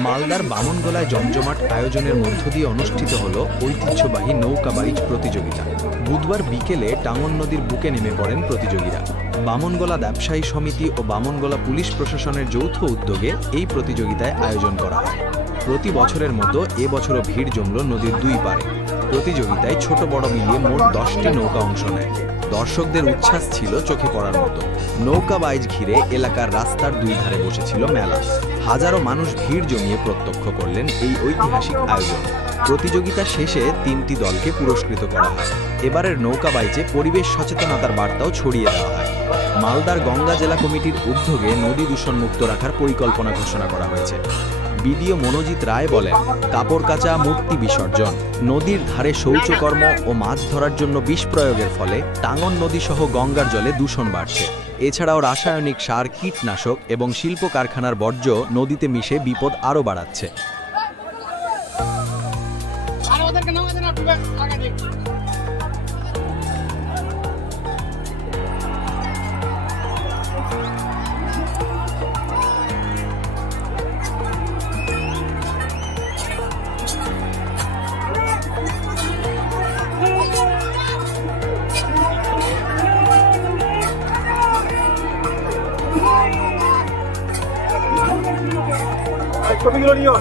মালদার বামনগোলায় জমজমাট আয়োজনের মধ্য দিয়ে অনুষ্ঠিত হল ঐতিহ্যবাহী নৌকা বাইচ প্রতিযোগিতা। বুধবার বিকেলে টাঙ্গন নদীর বুকে নেমে পড়েন প্রতিযোগীরা। বামনগোলা ব্যবসায়ী সমিতি ও বামনগোলা পুলিশ প্রশাসনের যৌথ উদ্যোগে এই প্রতিযোগিতায় আয়োজন করা হয়। প্রতি বছরের মতো এবছরও ভিড় জমল নদীর দুই পারে। প্রতিযোগিতায় ছোট বড় মিলিয়ে মোট 10টি নৌকা অংশ নেয়। দর্শকদের উচ্ছ্বাস ছিল চোখে পড়ার মতো। নৌকা বাইচ ঘিরে এলাকার রাস্তার দুই ধারে বসেছিল মেলা। হাজারো মানুষ ভিড় জমিয়ে প্রত্যক্ষ করলেন এই ঐতিহাসিক আয়োজন। প্রতিযোগিতা শেষে 3টি দলকে পুরস্কৃত করা হয়। এবারের নৌকা বাইচে পরিবেশ সচেতনতার বার্তাও ছড়িয়ে দেওয়া হয়। মালদার গঙ্গা জেলা কমিটির উদ্যোগে নদী দূষণমুক্ত রাখার পরিকল্পনা ঘোষণা করা হয়েছে। বিডিও মনোজিৎ রায় বলেন, কাপড় কাচা, মূর্তি বিসর্জন, নদীর ধারে শৌচকর্ম ও মাছ ধরার জন্য বিষ প্রয়োগের ফলে টাঙ্গন নদী সহ গঙ্গার জলে দূষণ বাড়ছে। এছাড়াও রাসায়নিক সার, কীটনাশক এবং শিল্প কারখানার বর্জ্য নদীতে মিশে বিপদ আরও বাড়াচ্ছে। ছবিগুলো নিও।